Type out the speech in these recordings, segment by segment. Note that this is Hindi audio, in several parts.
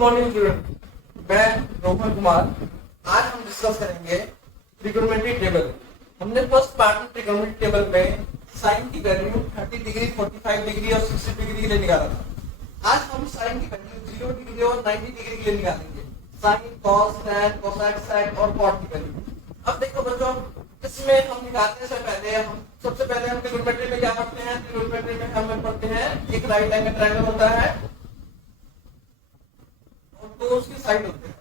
मॉर्निंग स्टूडेंट, मैं रोहन कुमार। आज हम डिस्कस करेंगे ट्रिग्नोमेट्री टेबल। हमने फर्स्ट पार्ट में ट्रिग्नोमेट्री टेबल में साइन की वैल्यू 30 डिग्री, 45 डिग्री और 60 डिग्री के लिए निकाला था। आज हम साइन की वैल्यू 0 डिग्री और 90 डिग्री के लिए निकालेंगे। Sine, cos, tan, cosine, sine और कॉट की वैल्यू। अब देखो बच्चों, इसमें हम निकालने से पहले सबसे पहले हम ट्रिग्नोमेट्री में क्या पढ़ते हैं? ट्रिग्नोमेट्री में हम पढ़ते हैं एक राइट एंगल ट्रायंगल होता है और दो उसकी साइड होते हैं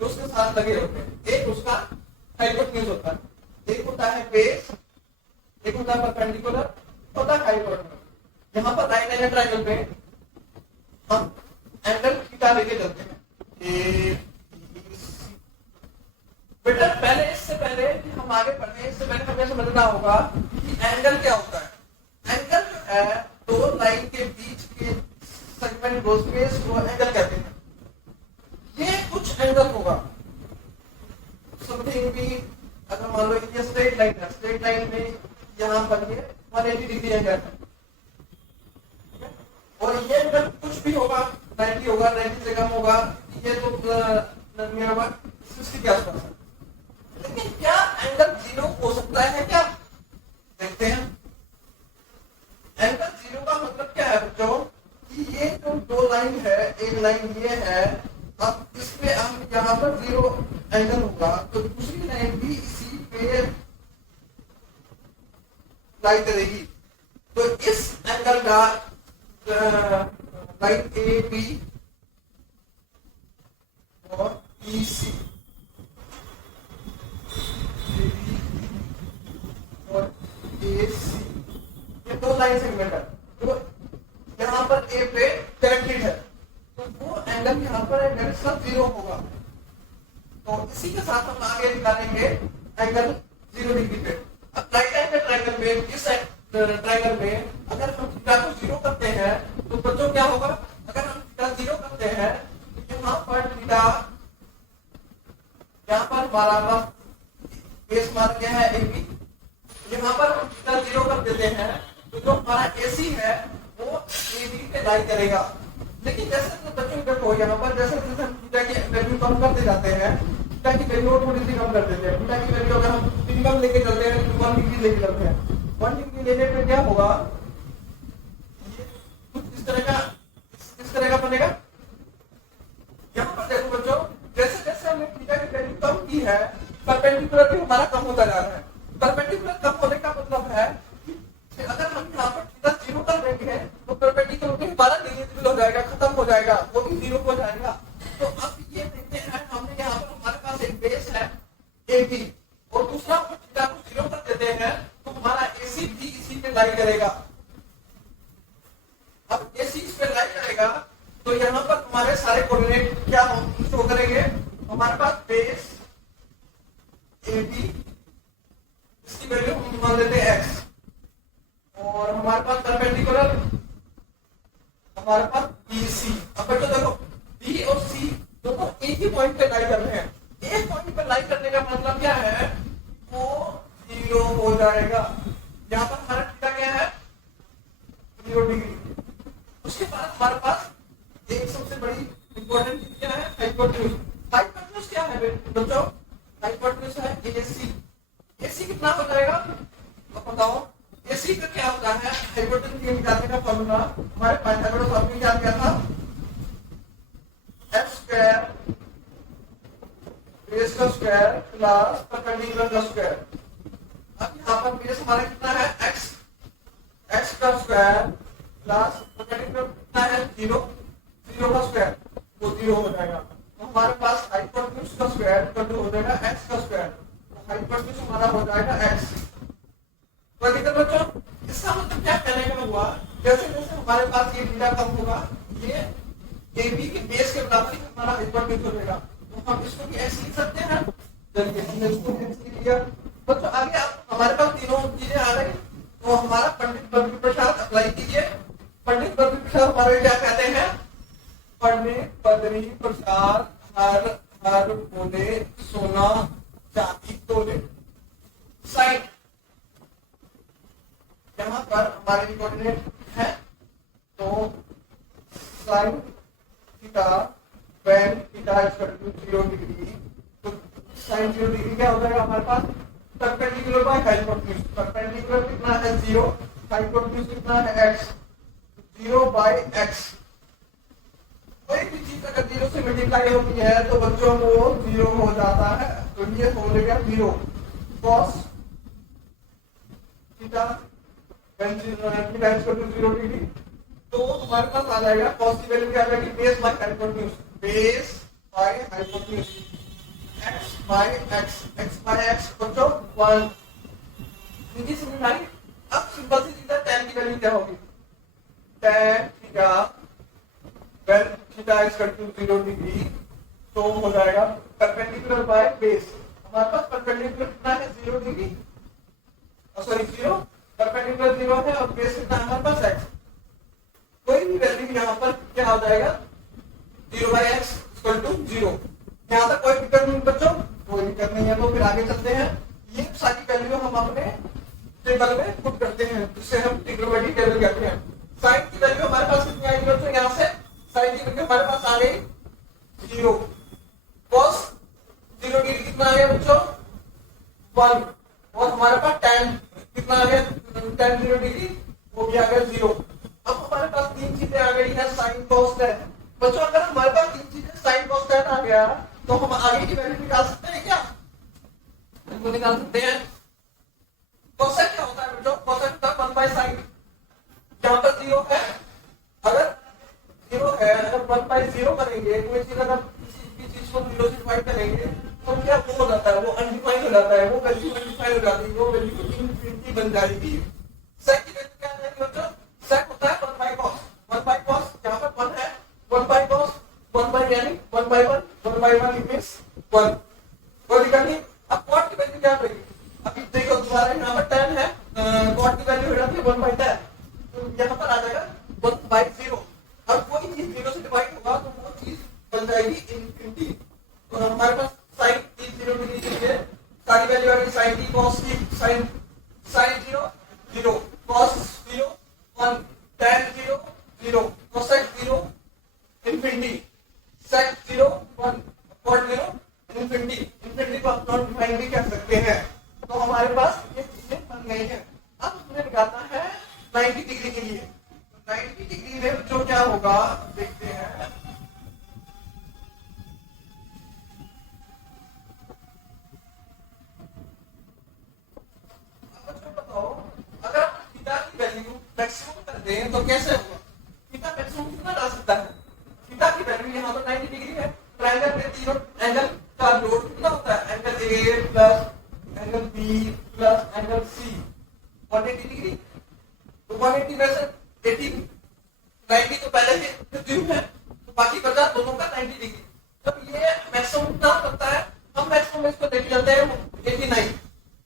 जो उसके साथ लगे होते हैं। एक उसका हाइपोटेन्यूज होता है, एक होता है बेस, एक होता है परपेंडिकुलर, होता है हाइपोटेन्यूज। यहाँ पर राइट एंगल ट्रायंगल पे हम एंगल थीटा लेके चलते हैं। बेटा पहले इससे पहले कि हम आगे बढ़े, इससे पहले हमें समझना होगा कि एंगल क्या होता है। एंगल जो है दो लाइन के बीच के सेगमेंट को स्पेस को एंगल कहते हैं। ये कुछ एंगल होगा समथिंग भी, अगर मान लो ये स्ट्रेट लाइन है, स्ट्रेट लाइन में यहाँ पर ये 180 डिग्री एंगल है और ये एंगल कुछ भी होगा, 90 होगा, 90 से कम होगा, ये तो 60 के आसपास है। लेकिन क्या एंगल 0 हो सकता है क्या? देखते हैं। एंगल 0 का मतलब क्या है बच्चों कि ये जो दो लाइन है, एक लाइन ये है, अब इसमें हम यहाँ पर 0 एंगल होगा तो दूसरी लाइन भी इसी पे लाई करेगी। तो इस एंगल का लाइन ए बी और ई सी और ए सी, ये दो लाइन सेगमेंट है। तो यहाँ पर ए पे कनेक्टेड है तो वो एंगल यहाँ पर एंगल सब 0 होगा। तो इसी के साथ हम आगे निकालेंगे एंगल 0 डिग्री पे। अब राइट एंगल ट्रायंगल में, इस ट्रायंगल में अगर हम थीटा को 0 करते हैं तो बच्चों क्या होगा? अगर हम थीटा 0 करते हैं तो यहाँ पर थीटा, यहाँ पर हमारा बेस मान गया है AB, यहाँ पर हम थीटा 0 कर देते हैं तो जो हमारा AC है वो AB पे लाई करेगा। लेकिन जैसे बच्चों देखो यहाँ पर जैसे जैसे हम थीटा की वैल्यू कम करते जाते हैं, थीटा की वैल्यू थोड़ी सी कम कर देते हैं। थीटा की वैल्यू अगर हम मिनिमम लेके चलते हैं, 1 डिग्री लेके चलते हैं, 1 डिग्री लेने पे क्या होगा? कुछ इस तरह का बनेगा। यहाँ पर देखो बच्चों, जैसे जैसे हमने थीटा की वैल्यू कम की है, परपेंडिकुलर भी हमारा कम होता जा रहा है। परपेंडिकुलर कम होने का मतलब है कि अगर हम यहाँ पर थीटा 0 कर देंगे तो परपेंडिकुलर भी हमारा निगेटिव हो जाएगा, खत्म हो जाएगा, वो भी 0 हो जाएगा। तो अब ये देखते हैं, हमने यहाँ पर हमारे पास एक बेस है AB और दूसरा हम थीटा को 0 कर देते हैं तो हमारा AC भी इसी पे लाई करेगा। अब AC इस पे लाई करेगा तो यहाँ पर हमारे सारे कोऑर्डिनेट क्या शो करेंगे? हमारे पास बेस AB, इसकी वैल्यू हम मान लेते हैं x, और हमारे पास परपेंडिकुलर हमारे पास BC। अब बच्चों देखो B और C दोनों एक ही पॉइंट पे लाई कर रहे हैं। एक पॉइंट पे लाई करने का मतलब क्या है? वो 0 हो जाएगा। यहाँ पर हमारा थीटा क्या है? 0 डिग्री। उसके बाद हमारे पास एक सबसे बड़ी इंपॉर्टेंट चीज क्या है? हाइपोटेन्यूज। हाइपोटेन्यूज क्या है बच्चों? हाइपोटेन्यूज है AC। AC कितना हो जाएगा? अब बताओ AC का क्या होता है? हाइपोटेन्यूज निकालने का फॉर्मूला हमारे पाइथागोरस फॉर्मूला क्या क्या था? x स्क्वायर बेस का स्क्वायर प्लस परपेंडिकुलर का स्क्वायर। अब यहाँ पर बेस हमारा कितना है? x का स्क्वायर प्लस परपेंडिकुलर कितना है? 0 का स्क्वायर, वो 0 हो जाएगा। तो हमारे पास हाइपोटेन्यूज का स्क्वायर इक्वल हो जाएगा x का स्क्वायर। तो हाइपोटेन्यूज हमारा हो जाएगा x। तो देखो बच्चों, इसका मतलब क्या कहने का हुआ? जैसे जैसे हमारे पास ये थीटा कम होगा, ये AB के बेस के बराबर ही हमारा हाइपोटेन्यूज हो जाएगा। तो हम इसको भी x लिख सकते हैं। चलिए हमने इसको x लिख लिया। बच्चों आगे आप हमारे पास तीनों चीजें आ रही, तो हमारा पंडित बद्री प्रसाद अप्लाई कीजिए। पंडित बद्री प्रसाद हमारे क्या कहते हैं? पंडित बद्री प्रसाद हर हर बोले सोना चांदी तोले। साइन यहाँ पर हमारे कोऑर्डिनेट है तो sine theta when theta is equal to 0 degree, तो sin 0 डिग्री क्या हो जाएगा हमारे पास परपेंडिकुलर बाय हाइपोटेन्यूज। परपेंडिकुलर कितना है 0, हाइपोटेन्यूज कितना है x, 0 बाय x। कोई भी चीज अगर 0 से मल्टीप्लाई होती है तो बच्चों वो 0 हो जाता है, तो ये हो जाएगा 0 cos theta when theta is equal to 0 degree. तो हमारे पास आ जाएगा cos की वैल्यू क्या आ जाएगी base by hypotenuse, base by hypotenuse x by x बच्चों 1। मुझे समझ आई। अब सिंपल सी चीज है tan की वैल्यू क्या होगी, tan theta when theta is equal to 0 degree, तो हो जाएगा परपेंडिकुलर बाय बेस। हमारे पास परपेंडिकुलर कितना है 0 डिग्री, सॉरी 0, परपेंडिकुलर 0 है और बेस कितना है हमारे पास x। कोई भी वैल्यू यहाँ पर क्या हो जाएगा 0 बाय x इक्वल टू 0। यहाँ तक कोई दिक्कत नहीं बच्चों, कोई दिक्कत नहीं है। तो फिर आगे चलते हैं। ये सारी वैल्यू हम अपने टेबल में पुट करते हैं, जिससे हम ट्रिग्नोमेट्री टेबल कहते हैं। साइन की वैल्यू हमारे पास कितनी आई बच्चों, यहाँ से साइन की वैल्यू हमारे पास आ गई 0। cos 0 डिग्री कितना आ गया बच्चों 1, और हमारे पास tan कितना आ गया, tan 0 डिग्री वो भी आ गया 0। अब हमारे पास तीन चीजें आ गई है साइन cos tan। बच्चों अगर हमारे पास तीन चीजें साइन cos tan आ गया तो हम आगे की वैल्यू निकाल सकते हैं क्या, इनको निकाल सकते हैं। cosec क्या होता है बच्चों, cosec होता है 1 बाय sin। यहाँ पर 0 है, अगर 0 है, अगर 1 बाय 0 करेंगे कोई चीज, अगर किसी भी चीज को 0 से डिवाइड करेंगे तो क्या वो हो जाता है, वो अनडिफाइंड हो जाता है, वो वैल्यू अनडिफाइंड हो जाती है, वो वैल्यू इनफिनिटी बन जाएगी। sec की वैल्यू क्या है बच्चों, sec होता है 1 बाय cos। 1 बाय cos यहाँ पर 1 है, 1 बाय cos 1 बाय यानी 1 बाय 1 बाय 1 मींस 1। कोई दिक्कत नहीं। अब cot की वैल्यू क्या होगी, अभी देखो दोबारा यहाँ पर tan है, cot की वैल्यू हो जाती है 1 बाय tan, तो यहाँ पर आ जाएगा 1 बाय 0। अब कोई चीज 0 से डिवाइड होगा तो वो चीज बन जाएगी इनफिनिटी। तो हमारे पास sin 0 डिग्री के लिए सारी वैल्यू आ गई, sin t cos t, sin 0 0, cos 0 1, tan 0 0, cosec 0 infinity, sec 0 1, cot 0 infinity. Infinity को आप नॉन डिफाइंड भी कह सकते हैं। तो हमारे पास ये चीजें बन गई हैं। अब हमें निकालना है 90 डिग्री के लिए। 90 डिग्री में जो क्या होगा देखते हैं। बताओ अगर आप थीटा की वैल्यू मैक्सिमम कर दें तो कैसे होगा, थीटा मैक्सिमम कितना ला सकता है। थीटा की वैल्यू यहाँ पर 90 डिग्री है, ट्रायंगल में तीनों एंगल का जोड़ कितना होता है, angle A plus angle B plus angle C 180 degree. तो 180 में से 80 90 तो पहले ही फिफ्टी है, तो बाकी बचा दोनों का 90 डिग्री। जब ये मैक्सिमम कितना करता है, हम मैक्सिमम इसको देख लेते हैं 89।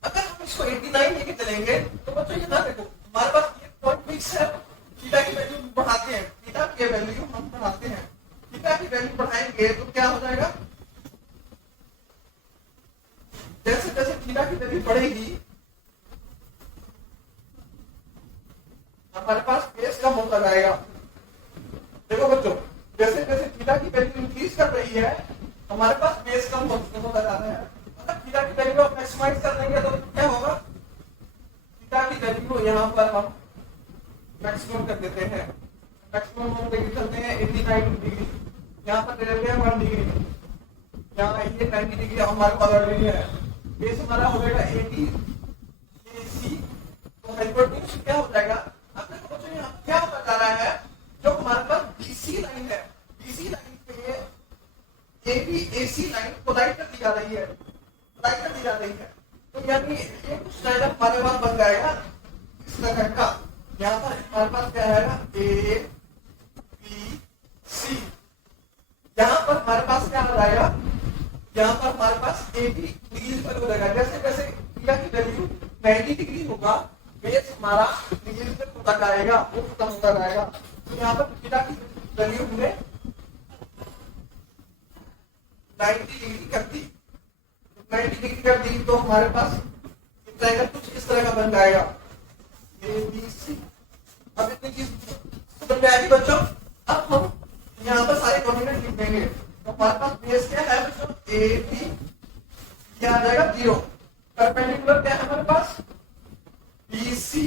अगर हम इसको 89 लेके चलेंगे तो बच्चों ये ना देखो हमारे पास ये पॉइंट फिक्स है, थीटा की वैल्यू बढ़ाते हैं, थीटा की वैल्यू हम बढ़ाते हैं, थीटा की वैल्यू बढ़ाएंगे तो क्या हो जाएगा, जैसे जैसे थीटा की वैल्यू बढ़ेगी हमारे पास बेस कम होता जाएगा। देखो बच्चों जैसे जैसे थीटा की वैल्यू इंक्रीज कर रही है हमारे पास बेस कम होता जा रहा है। अगर थीटा की वैल्यू आप मैक्सिमाइज कर देंगे तो क्या होगा, थीटा की वैल्यू यहाँ पर हम मैक्सिमम कर देते हैं। मैक्सिमम हम लेके चलते हैं 89 डिग्री, यहाँ पर दे देते हैं 1 डिग्री, यहाँ ये 90 डिग्री हमारे पास ऑलरेडी है। बेस हमारा हो जाएगा 80 AC, तो हाइपोटेन्यूज क्या हो जाएगा। अब देखो बच्चों यहाँ क्या होता जा रहा है, जो हमारे पास BC लाइन है, BC लाइन पे AB AC लाइन कोलाइड कर दी जा रही है, कोलाइड कर दी जा रही है। तो यानी ये कुछ डायग्राम हमारे पास बन जाएगा इस तरह का। यहाँ पर हमारे पास क्या है A B C, यहाँ पर हमारे पास क्या आ जाएगा, यहाँ पर हमारे पास 80 डिग्री पर हो जाएगा। जैसे जैसे थीटा की वैल्यू 90 डिग्री होगा बेस हमारा डिग्री से होता जाएगा, वो खत्म होता जाएगा। तो यहाँ पर थीटा की वैल्यू हमने 90 डिग्री कर दी, 90 डिग्री कर दी तो हमारे पास ट्रायंगल कुछ इस तरह का बन जाएगा ABC। अब इतनी चीज बन जाएगी बच्चों। अब हम यहाँ पर सारे कोऑर्डिनेट लिख देंगे, तो हमारे पास बेस क्या है बच्चों, ए बी, क्या आ जाएगा 0। परपेंडिकुलर क्या है हमारे पास, बी सी,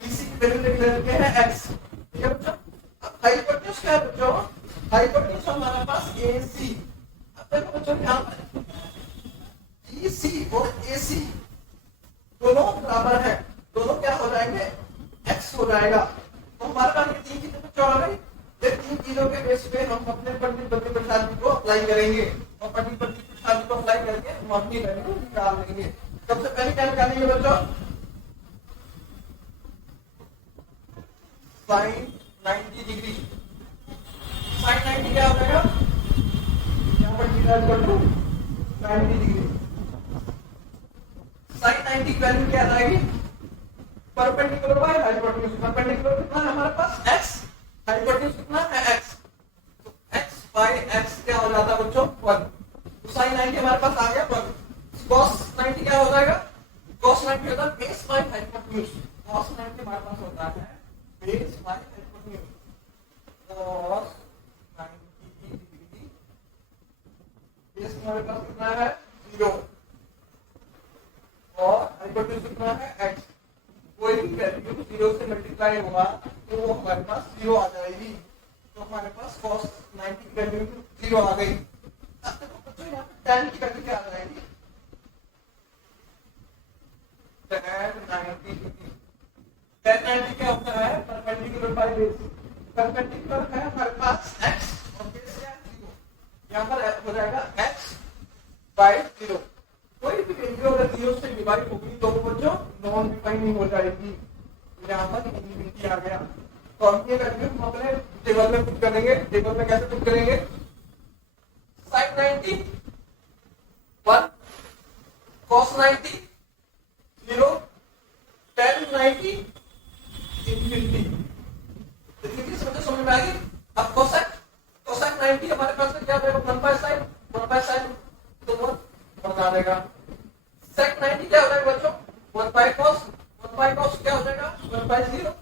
बी सी की वैल्यू लिख लेते हैं x, ठीक है बच्चों। अब हाइपोटेन्यूज क्या है बच्चों, हाइपोटेन्यूज हमारे पास ए सी। अब देखो बच्चों यहाँ पर बी सी और ए सी दोनों बराबर है, दोनों क्या हो जाएंगे, x हो जाएगा। तो हमारे पास ये तीन कितने बच्चों आ गए, ये तीन चीजों के बेस पे हम अपने पंडित प्रसाद को अप्लाई करेंगे और पंडित प्रसाद को अप्लाई करके हम अपनी वैल्यू निकाल लेंगे। सबसे पहले क्या निकालेंगे बच्चों, साइन 90 डिग्री। साइन 90 क्या हो जाएगा, यहाँ पर theta equal to 90 degree. Sine 90 की वैल्यू क्या आ जाएगी, परपेंडिकुलर बाय हाइपोटेन्यूज। परपेंडिकुलर कितना है हमारे पास x, हाइपोटेन्यूज कितना है x, तो x बाय x क्या हो जाता है बच्चों 1। तो साइन 90 हमारे पास आ गया 1। cos 90 क्या हो जाएगा, cos 90 होता है बेस बाय हाइपोटेन्यूज। cos 90 हमारे पास होता है base by hypotenuse. cos 90 degree base हमारे पास कितना है 0 और हाइपोटेन्यूज कितना है x। कोई भी वैल्यू 0 से मल्टीप्लाई होगा तो वो हमारे पास 0 आ जाएगी। तो हमारे पास cos 90 की वैल्यू 0 आ गई। अब देखो बच्चों यहाँ पे tan की वैल्यू क्या आ जाएगी, tan 90 क्या होता है, परपेंडिकुलर बाय बेस। परपेंडिकुलर है हमारे पास x और बेस क्या है 0, यहाँ पर हो जाएगा x बाय 0। कोई भी वैल्यू अगर 0 से डिवाइड होगी तो वो बच्चों नॉन डिफाइनिंग हो जाएगी। यहाँ पर इनफिनिटी आ गया। तो हम ये वैल्यू हम अपने टेबल में पुट करेंगे। टेबल में कैसे पुट करेंगे, sin 90 1, cos 90 0, tan 90 इनफिनिटी। समझ में आ गई। अब cosec 90 हमारे पास क्या हो 1 by sin तो 1 बना देगा। sec 90 क्या हो जाएगा बच्चों 1 by cos क्या हो जाएगा 1 by 0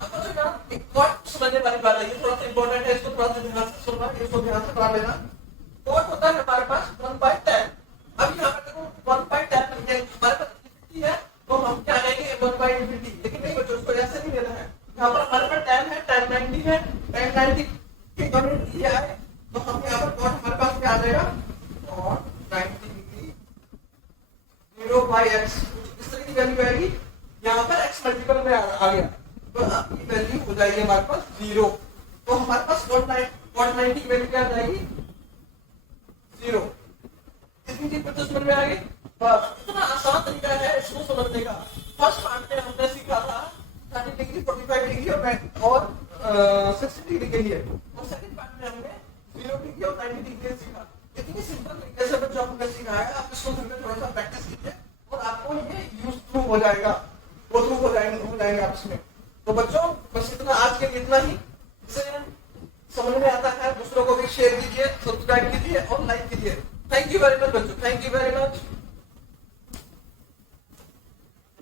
अब बच्चों ना एक कॉट समझने वाली बात है, ये थोड़ा सा इंपॉर्टेंट है, इसको थोड़ा सा ध्यान से सुनना, इसको ध्यान से पढ़ लेना। कॉट होता है हमारे पास 1 by tan। अब यहाँ पर देखो 1 by tan हमारे पास इनफिनिटी है तो हम क्या लेंगे 1 by इनफिनिटी, लेकिन नहीं बच्चों उसको ऐसे नहीं लेना है। यहाँ पर हमारे पास tan है, tan 90 है, tan 90 की यूनिट दिया है तो हम यहाँ पर कॉट हमारे पास क्या आ जाएगा cot 90 डिग्री 0 by x। इस तरह की वैल्यू आएगी, यहाँ पर x मल्टीपल में आ गया तो अब ये वैल्यू हो जाएगी हमारे पास 0। तो हमारे पास cot 90 की वैल्यू क्या आ जाएगी 0। इतनी चीज बच्चों समझ में आ गई। बस इतना आसान तरीका है इसको समझने का। फर्स्ट पार्ट में हमने सीखा था 30 डिग्री 45 डिग्री और 60 डिग्री के लिए, और सेकंड पार्ट में हमने 0 डिग्री और 90 डिग्री सीखा। इतनी सिंपल तरीके से बच्चों हमने सिखाया है, आप इसको घर में थोड़ा सा प्रैक्टिस कीजिए और आपको ये यूजफुल हो जाएगा, हो जाएंगे आप इसमें। तो बच्चों बस इतना, आज के लिए इतना ही। इसे समझ में आता है दूसरों को भी शेयर कीजिए, सब्सक्राइब कीजिए और लाइक कीजिए। थैंक यू वेरी मच बच्चों, थैंक यू वेरी मच।